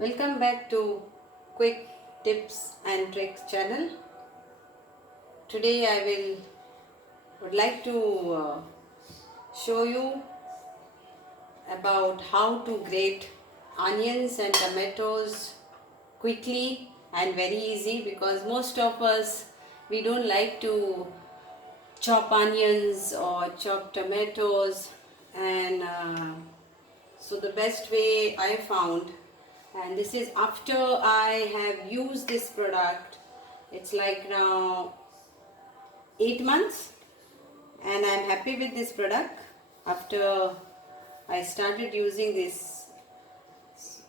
Welcome back to Quick Tips and Tricks channel. Today I would like to show you about how to grate onions and tomatoes quickly and very easy, because most of us, we don't like to chop onions or chop tomatoes, and so the best way I found, and this is after I have used this product, it's like now 8 months, and I'm happy with this product after I started using this,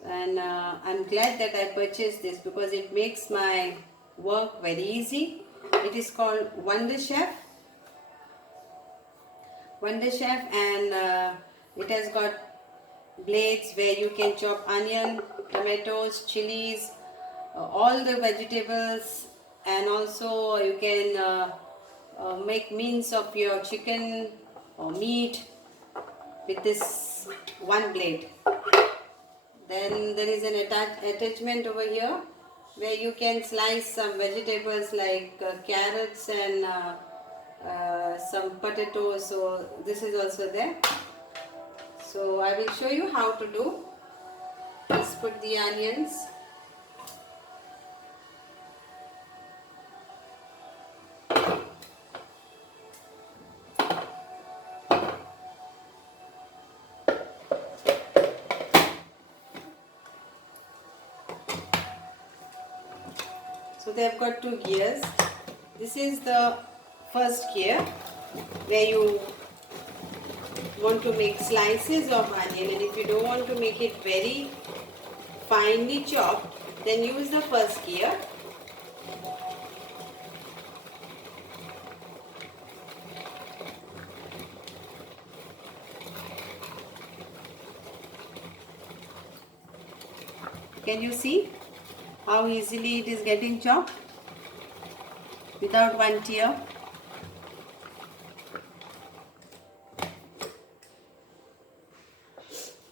and I'm glad that I purchased this because it makes my work very easy. It is called Wonderchef, and it has got blades where you can chop onion, tomatoes, chilies, all the vegetables, and also you can make mince of your chicken or meat with this one blade. Then there is an attachment over here where you can slice some vegetables like carrots and some potatoes, so this is also there. So I will show you how to do. Let's put the onions. So they have got two gears. This is the first gear where you want to make slices of onion, and if you don't want to make it very finely chopped, then use the first gear. Can you see how easily it is getting chopped without one tear?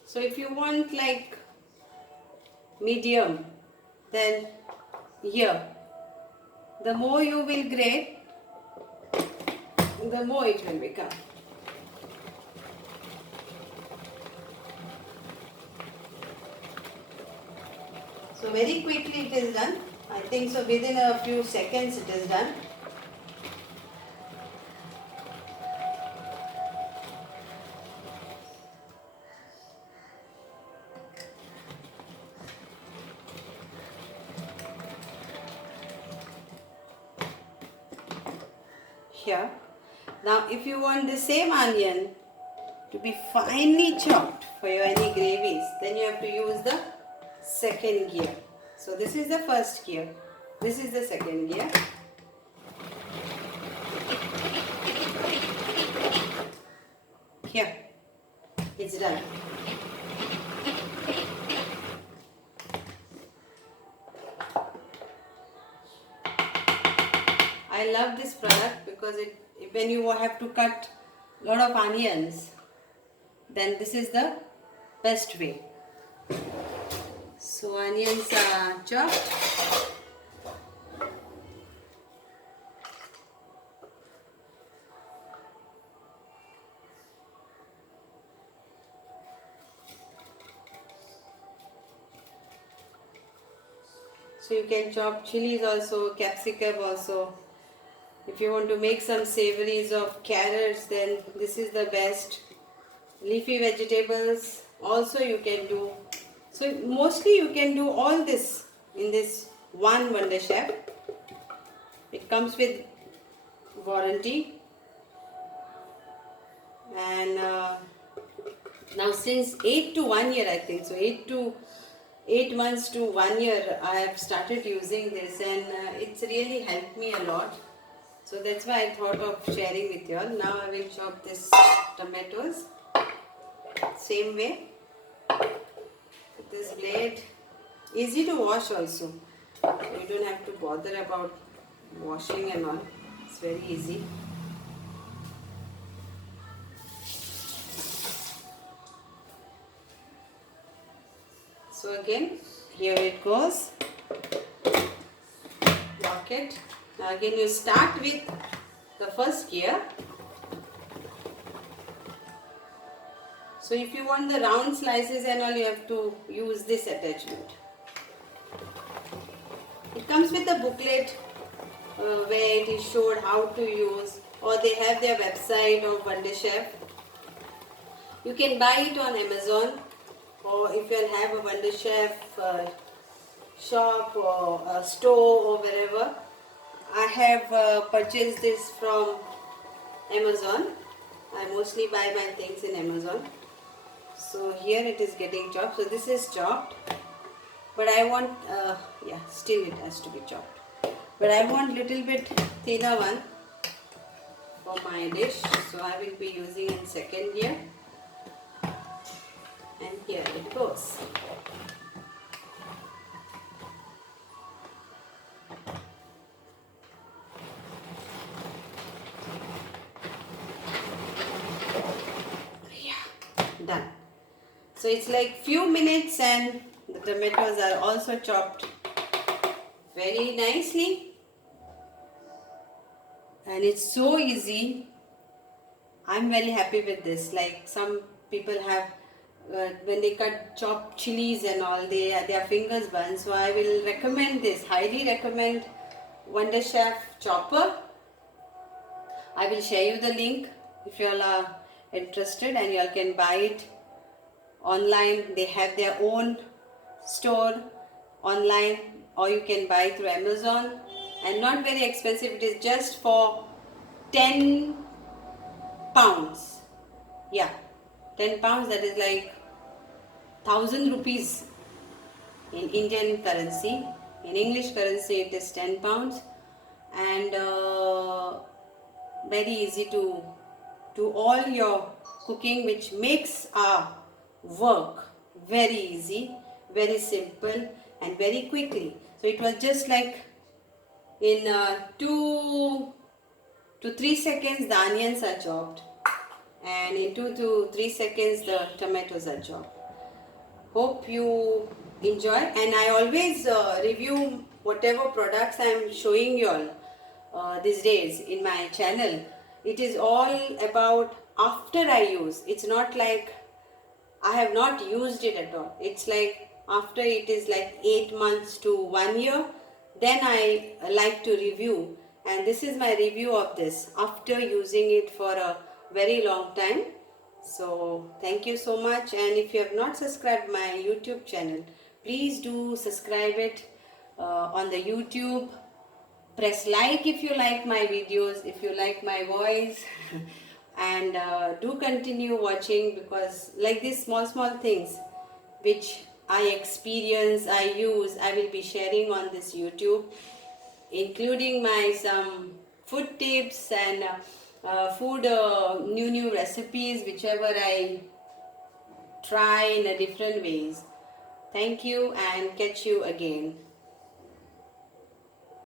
So if you want like medium, then here, the more you will grate, the more it will become. So very quickly it is done. I think so within a few seconds it is done. Here. Now if you want the same onion to be finely chopped for your any gravies, then you have to use the second gear. So this is the first gear, this is the second gear. Here, it's done. I love this product because when you have to cut a lot of onions, then this is the best way. So onions are chopped. So you can chop chilies also, capsicum also. If you want to make some savories of carrots, then this is the best. Leafy vegetables also you can do. So mostly you can do all this in this one Wonderchef. It comes with warranty, and now since 8 to 1 year, I think so, 8 months to 1 year I have started using this, and it's really helped me a lot. So that's why I thought of sharing with you all. Now I will chop this tomatoes same way with this blade. Easy to wash also. You don't have to bother about washing and all. It's very easy. So again, here it goes. Lock it. Now again you start with the first gear. So if you want the round slices and all, you have to use this attachment. It comes with a booklet where it is showed how to use, or they have their website of Wonderchef. You can buy it on Amazon, or if you have a Wonderchef shop or a store or wherever. I have purchased this from Amazon. I mostly buy my things in Amazon. So here it is getting chopped. So this is chopped, but I want still it has to be chopped. But I want little bit thinner one for my dish. So I will be using in second gear. And here it goes. Done. So it's like few minutes and the tomatoes are also chopped very nicely, and it's so easy. I'm very happy with this. Like some people have when they chop chilies and all, their fingers burn. So I will recommend this, highly recommend Wonderchef chopper. I will share you the link if you all are interested, and you all can buy it online. They have their own store online, or you can buy through Amazon, and not very expensive. It is just for 10 pounds. Yeah, 10 pounds, that is like 1000 rupees in Indian currency. In English currency it is 10 pounds, and very easy to do all your cooking, which makes our work very easy, very simple and very quickly. So it was just like in 2 to 3 seconds the onions are chopped, and in 2 to 3 seconds the tomatoes are chopped. Hope you enjoy, and I always review whatever products I am showing you all these days in my channel. It is all about after I use. It's not like I have not used it at all. It's like after it is like 8 months to 1 year, then I like to review. And this is my review of this after using it for a very long time. So thank you so much, and if you have not subscribed my YouTube channel, please do subscribe it on the YouTube. Press like if you like my videos, if you like my voice and do continue watching, because like these small things which I experience, I use, I will be sharing on this YouTube, including my some food tips and food new recipes, whichever I try in a different ways. Thank you, and catch you again.